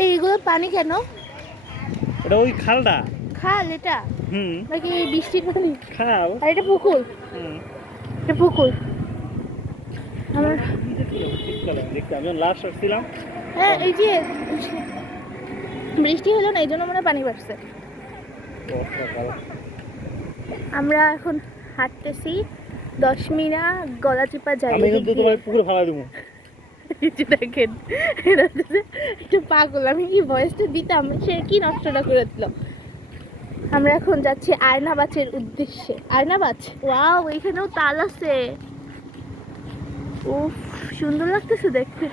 এইগুলো পানি কেন? এটা ওই খালটা। খাল এটা নাকি বৃষ্টির পানি? খাল। আর এটা পুকুর। এটা পুকুর। আমার দেখতে আমি লাস্ট আসছিলাম। হ্যাঁ এই যে বৃষ্টি হলো না, এই জন্য মনে হয় পানি বাড়ছে। আমরা এখন হাঁটতেছি 10 মিনা গলা চিপা যাই। আমি কিন্তু তোমার পুকুরে ফালা দেবো। দেখেন একটা পাগল, আমি কি ভয়েসটা দিতাম, সে কি নষ্টটা করে দিল। আমরা এখন যাচ্ছি আয়নাবাচের উদ্দেশ্যে। আয়নাবাচ, ওয়াও, এখানেও তাল আছে। উফ, সুন্দর লাগতেছে দেখতে।